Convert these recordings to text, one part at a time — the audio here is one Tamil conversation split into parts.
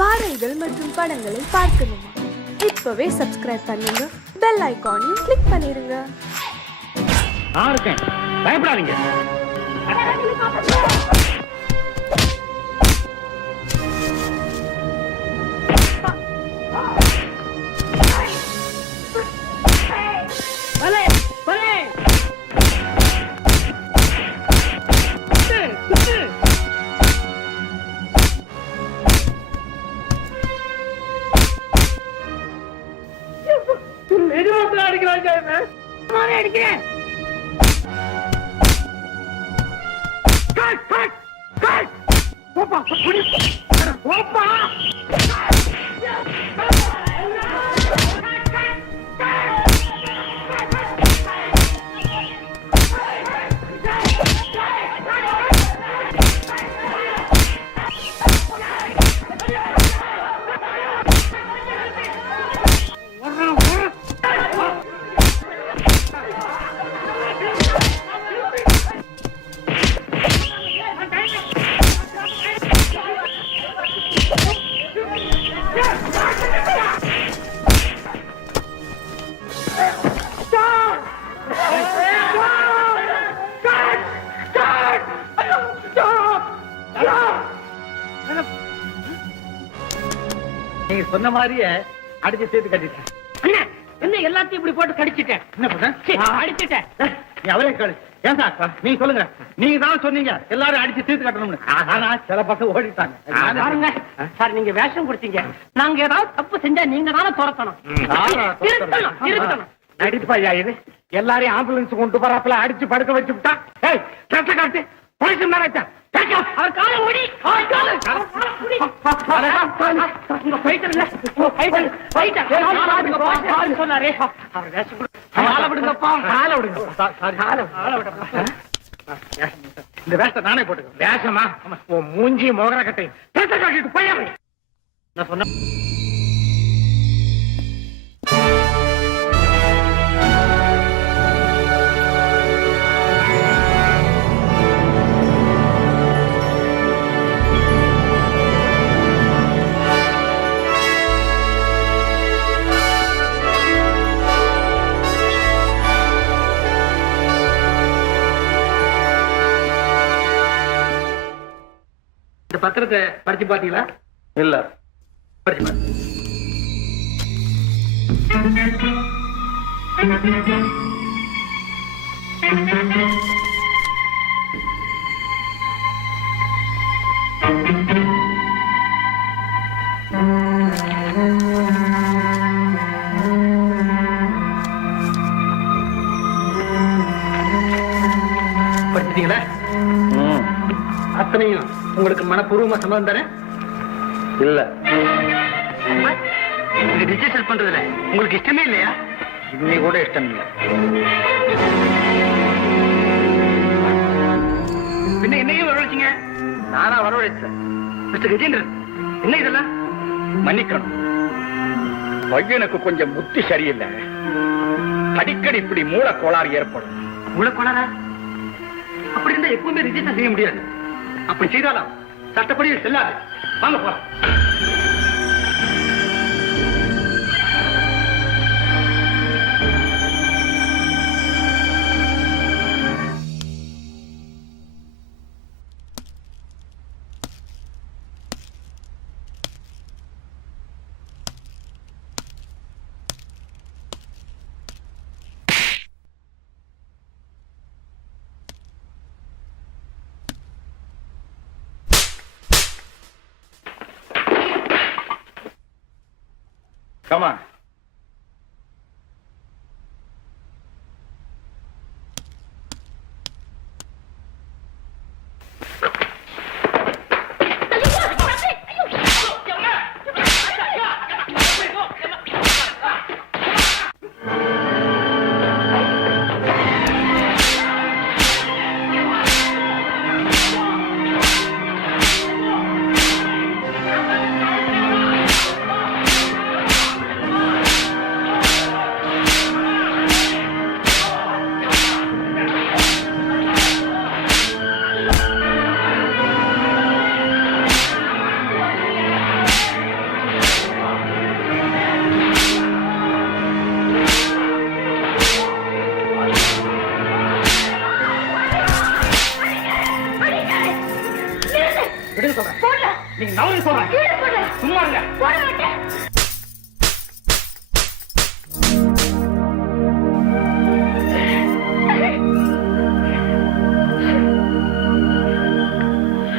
பாடல்கள் மற்றும் படங்களை பார்க்கணுமா? இப்பவே சப்ஸ்கிரைப் பண்ணுங்க, பெல் ஐகானையும் கிளிக் பண்ணிருங்க. நான் இருக்கேன், பயப்படாதீங்க. அடிக்கிறேன். நீங்க சொன்ன மாதிரியே அடிச்சு சேர்த்து கட்டிட்டேன். என்ன எல்லாத்தையும் இப்படி போட்டு கடிச்சிட்டேன்? என்ன பண்ண? அடிச்சிட்டேன். நீ அவரே கேளு. ஏன் சார் நீங்க சொல்லுங்க. நீங்க தான் சொன்னீங்க எல்லாரும் அடிச்சு தீர்த்து கட்டணும்னு. ஆனா சில பக்கம் ஓடிட்டாங்க. பாருங்க சார், நீங்க வேஷம் கொடுத்தீங்க. நாங்க ஏதாவது தப்பு செஞ்சா நீங்க தானே துரத்தணும். நடிப்பையா இது? எல்லாரையும் ஆம்புலன்ஸ் கொண்டு போறாப்புல அடிச்சு படுக்க வச்சு விட்டா. ஏய் கட்ட காட்டு போலீஸ் மேல அவர் காலை ஓடி சொன்னாரே. அவர் வேஷம் இந்த வேஷத்தை நானே போட்டுக்க. வேஷமா மூஞ்சி மோகர கட்டை காட்டிட்டு போய் நான் சொன்ன பத்திரத்தை படிச்சு பாத்தீங்களா? இல்ல, படிச்சு பாருங்க. படிச்சிட்டீங்களா? அத்தனையும் உங்களுக்கு மனப்பூர்வமா சம்மதம் தரேன். இல்ல, ரிஜிஸ்டர் பண்றதுல உங்களுக்கு இஷ்டமே இல்லையா? இன்னைக்கு கூட இஷ்டம் இல்ல. பின்ன என்னையும் வரவழைச்சீங்க? நானா வரவழைச்சேன்? மிஸ்டர் கஜேந்திரன், என்ன இதெல்லாம்? மன்னிக்கணும், பையனுக்கு கொஞ்சம் புத்தி சரியில்லை. அடிக்கடி இப்படி மூல கோளாறு ஏற்படும். மூல கோளாறா? அப்படி இருந்தா எப்பவுமே ரிஜிஸ்டர் செய்ய முடியாது. அப்படி செய்தாலும் சட்டப்படி செல்லாது. வாங்க போலாம். Come on. கீழே போடு. சும்மா இருங்க. போட மாட்டேன்.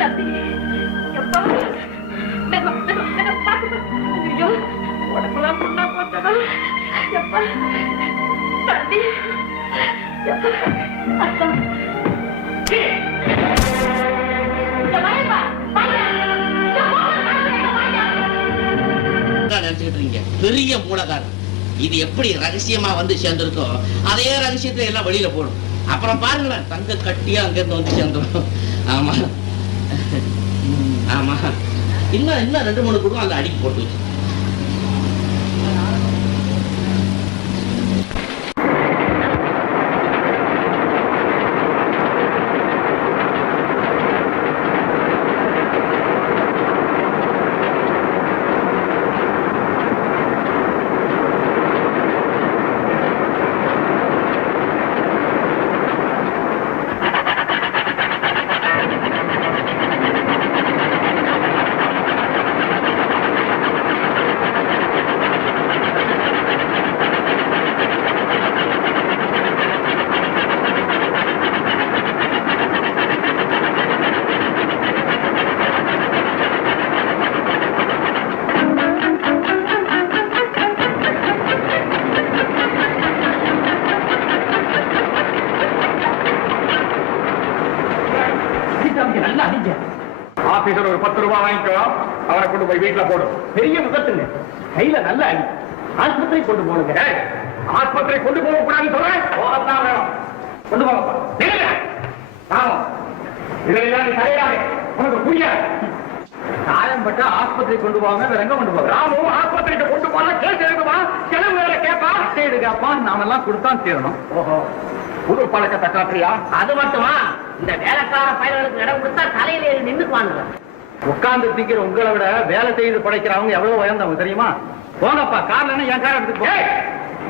தம்பி, எப்பா? மெதுவா, மெதுவா, மெதுவா, பார்த்து போ. ஐயோ, உடம்பெல்லாம் புண்ணா போச்சடா. எப்பா? தம்பி, எப்பா? அப்பா. இங்க வாயேப்பா, வாயா. இங்க வாயா. நினைச்சுக்கிட்டு இருக்கீங்க பெரிய மூலகாரம். இது எப்படி ரகசியமா வந்து சேர்ந்திருக்கோ அதே ரகசியத்துல எல்லாம் வெளியில போடும். அப்புறம் பாருங்களேன், தங்க கட்டியா அங்க இருந்து வந்து சேர்ந்துடும். ஆமா ஆமா, இன்னும் 2-3 குடும்பம் அந்த அடிக்கு போட்டு வச்சு. நல்லா அடிங்க. ஆபீசர் ஒரு 10 ரூபாய் வாங்கிக்கோ, அவரை கொண்டு போய் வீட்டுல போடும். பெரிய விபத்துங்க. கையில நல்லா அடி. ஆஸ்பத்திரி கொண்டு போனுங்க. ஆஸ்பத்திரி கொண்டு போக கூடாதுன்னு சொல்றேன். போகத்தான் வேணும். கொண்டு போங்கப்பா. நில்லுங்க. ஆமா, இதெல்லாம் நீ சரியாவே உனக்கு புரியாது. காயம் பட்டா ஆஸ்பத்திரி கொண்டு போவாங்க. வேற எங்க கொண்டு போவாங்க? ராமும் ஆஸ்பத்திரிக்கு கொண்டு போனா கேஸ் எடுக்குமா, செலவு வேற கேட்பா. எடுக்காப்பா, நாம எல்லாம் கொடுத்தான் தீரணும். ஓஹோ, புது பழக்கத்தை காட்டுறியா? அது மட்டுமா, இந்த வேலைக்கார பயல்களுக்கு இடம் கொடுத்தா தலையில ஏறி நின்னுக்குவாங்க. உட்கார்ந்து திங்கிற உங்களை விட வேலை செய்து படைக்கிறவங்க எவ்வளவு உயர்ந்தவங்க தெரியுமா? போங்கப்பா, கார்ல என் கார் எடுத்துட்டு போ. ஏய்,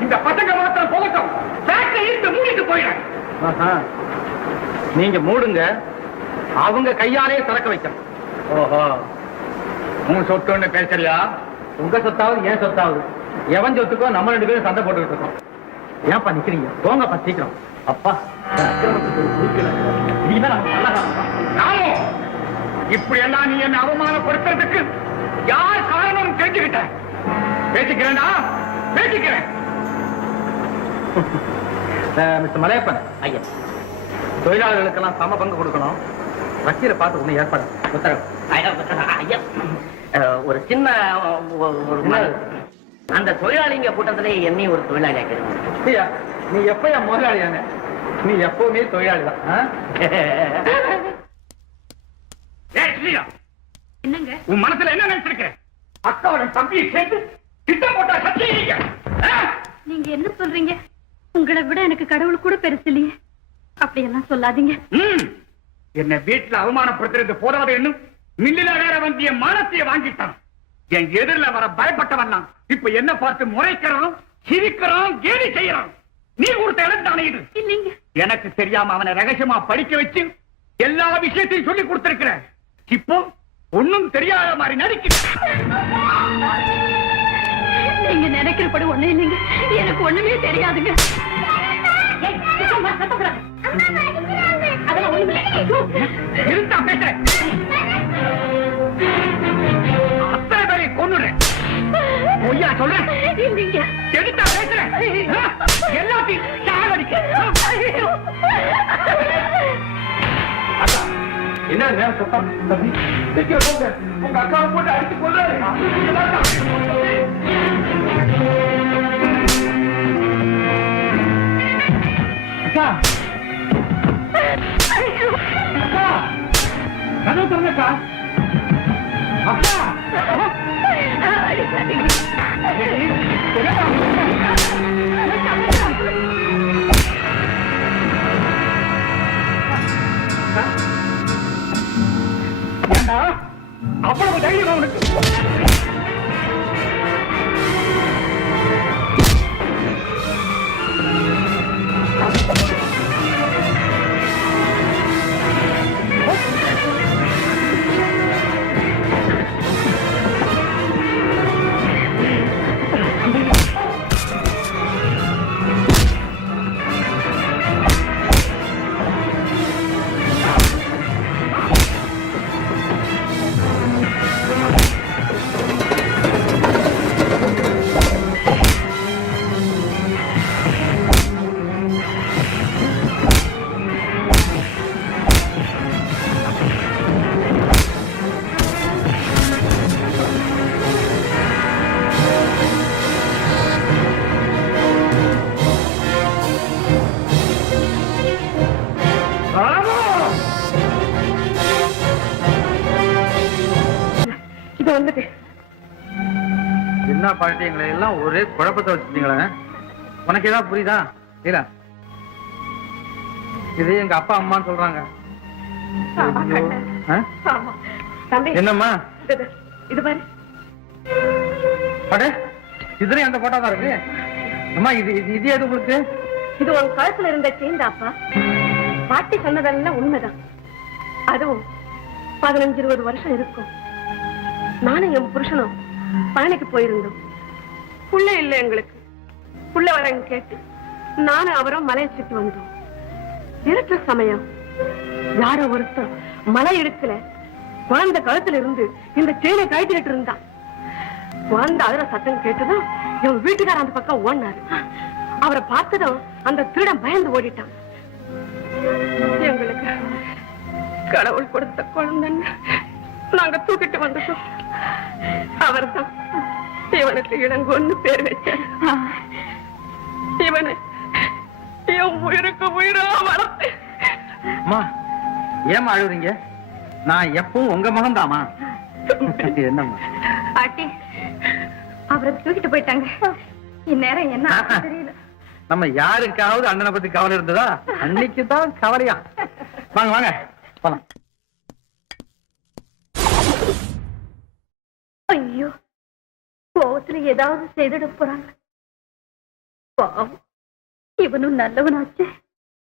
இந்த பசங்க மாத்திரம் போகட்டும். ஃபேக்டரி இருந்து மூடிட்டு போயிடுறேன். ஆஹா. நீங்க மூடுங்க, அவங்க கையாலே திறக்க வைக்கணும். ஓஹோ, உன் சொத்துன்னு பேசுறியா? உங்க சொத்தாவது ஏன் சொத்தாவது, எவன் சொத்துக்கோ நம்ம 2 பேரும் சண்டை போட்டுக்கிட்டு இருக்கோம். ஏன்ப்பா நிக்கிறீங்க? போங்கப்பா சீக்கிரம். அப்பா, ராமு, இப்படி எல்லாம் நீ என்ன அவமானப்படுத்துறதுக்கு யார் காரணம் தெரிஞ்சுக்கிட்ட? பேசிக்கிறேன்டா, பேசிக்கிறேன். மிஸ்டர் மலையப்பன் ஐயா, தொழிலாளர்களுக்கெல்லாம் சம பங்கு கொடுக்கணும். வக்கீல பார்த்து ஒண்ணு ஏற்பாடு உத்தரவு. ஐயா, ஒரு சின்ன அந்த தொழிலாளிங்க கூட்டத்திலே என்னையும் ஒரு தொழிலாளி ஆக்கிடுங்க. ஐயா, நீ எப்பயா முதலாளியாங்க? நீ எப்பவுமே தொழிலாளி தான். என்னங்க? உன் மனசுல என்ன நினைச்சிருக்க? அக்காவோட தம்பியை சேர்த்து திட்டம் போட்டா சத்திய. நீங்க என்ன சொல்றீங்க? உங்களை விட எனக்கு கடவுள் கூட பெருசு இல்லையே. அப்படியெல்லாம் சொல்லாதீங்க. என்ன வீட்டுல அவமானப்படுத்துறது போதாது, இன்னும் மில்லில வேற வந்திய மானத்தைய வாங்கிட்டான். என் எதிரில வர பயப்பட்டவன் நான். இப்ப என்ன பார்த்து முறைக்கிறான், சிரிக்கிறான், கேலி செய்யறான். நீ கொடுத்த இடம் தானே இது? இல்லைங்க. எனக்கு தெரியாம அவனை ரகசியமா படிக்க வச்சு எல்லா விஷயத்தையும் சொல்லி கொடுத்திருக்கிற. இப்போ ஒண்ணும் தெரியாத மாதிரி நடிக்கிறேன். நீங்க நினைக்கிறபடி ஒண்ணு இல்லைங்க. எனக்கு ஒண்ணுமே தெரியாதுங்க. இருந்தா பேசுறேன். அத்தனை பேரை கொன்னுடுறேன். பொய்யா சொல்றேன். இல்லைங்க. எடுத்தா பேசுறேன். எல்லாத்தையும் சாகடிக்க. அக்கா, என்ன நேரம் சொத்தம் தம்பி? சீக்கிரம் போங்க. உங்க அக்காவை போட்டு அடிச்சு கொள்றாரு. அக்கா, அக்கா, கதவு திறந்தக்கா. அக்கா, ஏண்டா அவ்வளவு தைரியம் அவனுக்கு? என்ன பாட்டி எங்களை எல்லாம் ஒரே குழப்பத்தை வச்சுட்டீங்களே. உனக்கு ஏதாவது புரியுதா? இல்ல இது எங்க அப்பா அம்மான்னு சொல்றாங்க. ஐயோ. ஆ? என்னம்மா இது பாரு, அடே இதுலயும் அந்த போட்டோ தான் இருக்கு. அம்மா இது இது இது எது உங்களுக்கு? இது உன் கழுத்துல இருந்த சேந்தாப்பா. பாட்டி சொன்னதெல்லாம் உண்மைதான். அதுவும் 15-20 வருஷம் இருக்கும். நானும் என் புருஷனும் பழனிக்கு போயிருந்தோம். புள்ள இல்லை எங்களுக்கு. புள்ள வரங்க கேட்டு நானும் அவரும் மலையை சுற்றி வந்தோம். இருட்ட சமயம் யாரோ ஒருத்தர் மலை இடுக்கல குழந்தை கழுத்துல இருந்து இந்த செயினை கழட்டிட்டு இருந்தான். குழந்தை அழுற சத்தம் கேட்டுதான் என் வீட்டுக்கார அந்த பக்கம் ஓடினாரு. அவரை பார்த்ததும் அந்த திருடன் பயந்து ஓடிட்டான். எங்களுக்கு கடவுள் கொடுத்த குழந்தைன்னு நாங்க தூக்கிட்டு வந்துட்டோம். அவர் தான் இவனுக்கு இளங்கொன்னு பேர் வச்சார். இவனை என் உயிருக்கு உயிரா வளர்த்து. அம்மா ஏமா அழுகுறீங்க? நான் எப்பவும் உங்க மகன் தாமா. என்னம்மா பாட்டி அவரை தூக்கிட்டு போயிட்டாங்க. இந்நேரம் என்ன தெரியல. நம்ம யாருக்காவது அண்ணனை பத்தி கவலை இருந்ததா? அன்னைக்கு தான் கவலையா. வாங்க வாங்க போலாம். ஐயோ, கோவத்துல ஏதாவது செய்துட போறாங்க. பாவம், இவனும் நல்லவனாச்சு.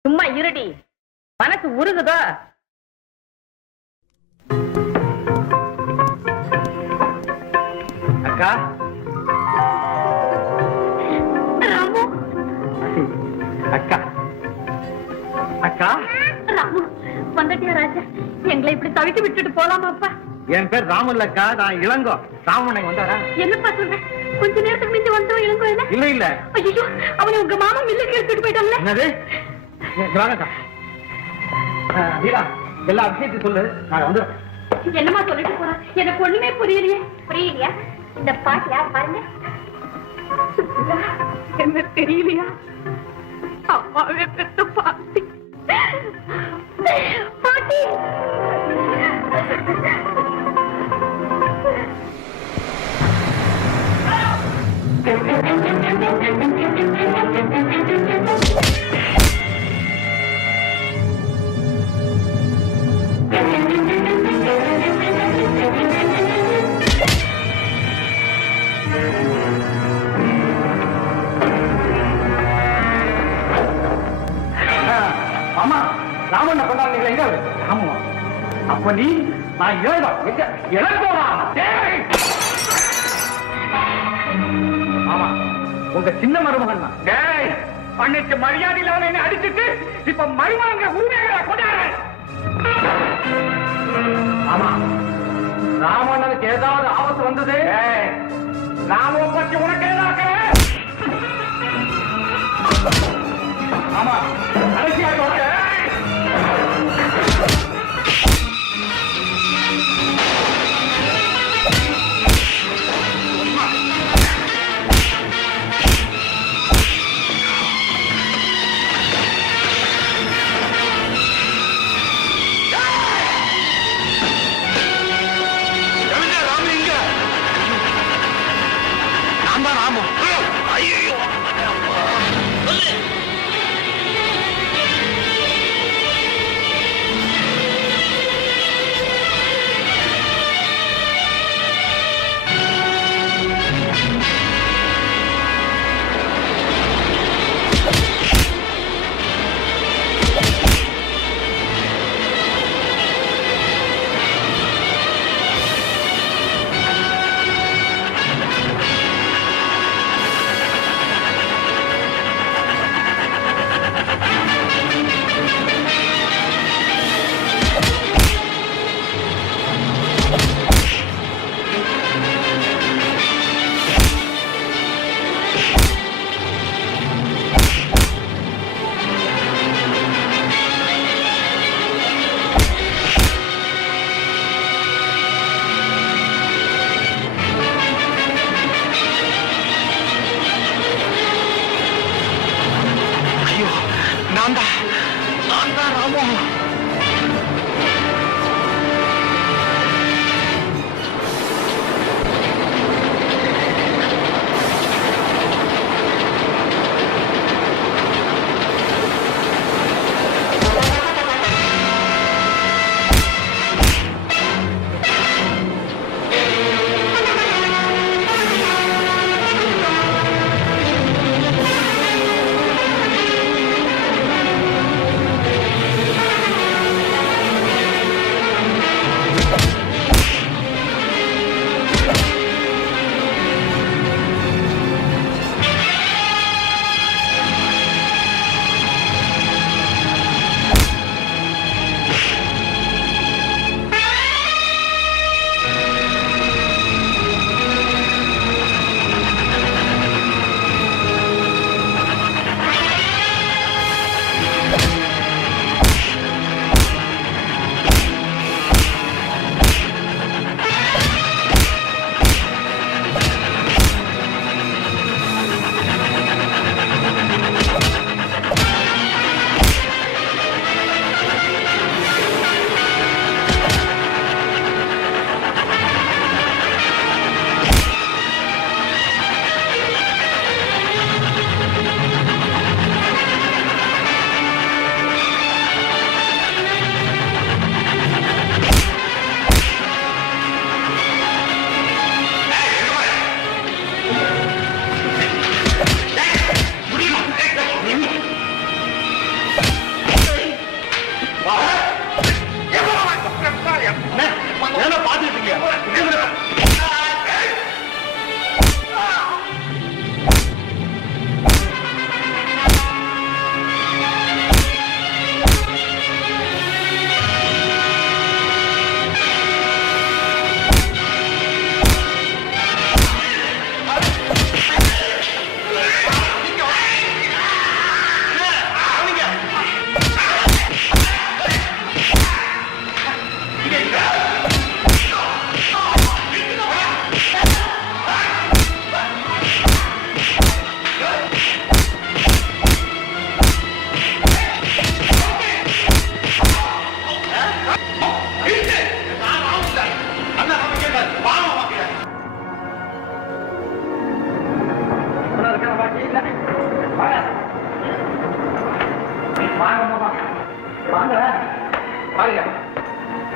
சும்மா இருடி, மனசு உருகுதா? அக்கா ராமு, அக்கா அக்கா ராமு வந்துட்டியா ராஜா? எங்களை இப்படி தவிக்க விட்டுட்டு போலாமாப்பா? என் பேர் ராமன் அக்கா. நான் இளங்கோ. ராமன் வந்தாரா? என்னப்பா சொல்ற? கொஞ்ச நேரத்துக்கு மிஞ்சி வந்தோம் இளங்கோ. இல்ல இல்ல. ஐயோ, அவனை உங்க மாமா மில்லுக்கு எடுத்துட்டு போயிட்டாங்களே. என்னது? வாங்கக்கா. வீரா எல்லா விஷயத்தையும் சொல்லு. நான் வந்து என்னமா சொல்லிட்டு போறான்? எனக்கு ஒண்ணுமே புரியலையே. புரியலையா? இந்த பாட்டு யார் பாருங்க. என்ன தெரியலையா? அம்மாவே பெத்த பாட்டி. பாட்டி அம்மா ராமன் கொண்டாடுறீங்களா? எங்க ராமு? அப்ப நீ நான் இழந்தா எங்க இழந்தோமா? ஆமா, உங்க சின்ன மருமகன் தான். டேய், அன்னைக்கு மரியாதை இல்லாம என்ன அடிச்சுட்டு இப்ப மருமகங்க உண்மையை கொண்டாடுற. ஆமா, ராமனுக்கு ஏதாவது ஆபத்து வந்தது? ராம பத்தி உனக்கு ஏதாக்க? ஆமா, அரசியாக பாருங்க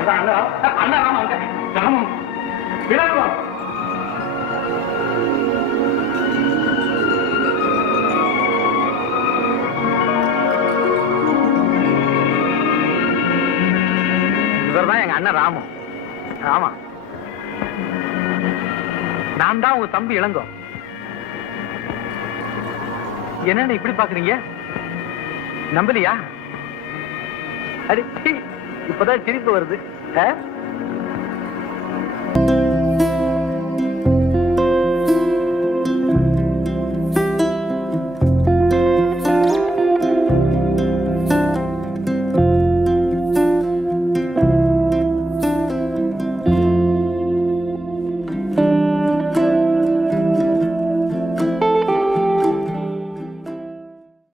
அதான் அண்ணா ராம அங்க ராமம் விளக்கம் இவர்தான் எங்க அண்ணன் ராமு. ஆமா, நான் தான் உங்க தம்பி இளங்கோ. என்னன்னு இப்படி பாக்குறீங்க? நம்பலையா? அடி, இப்பதான் சிரிப்பு வருது.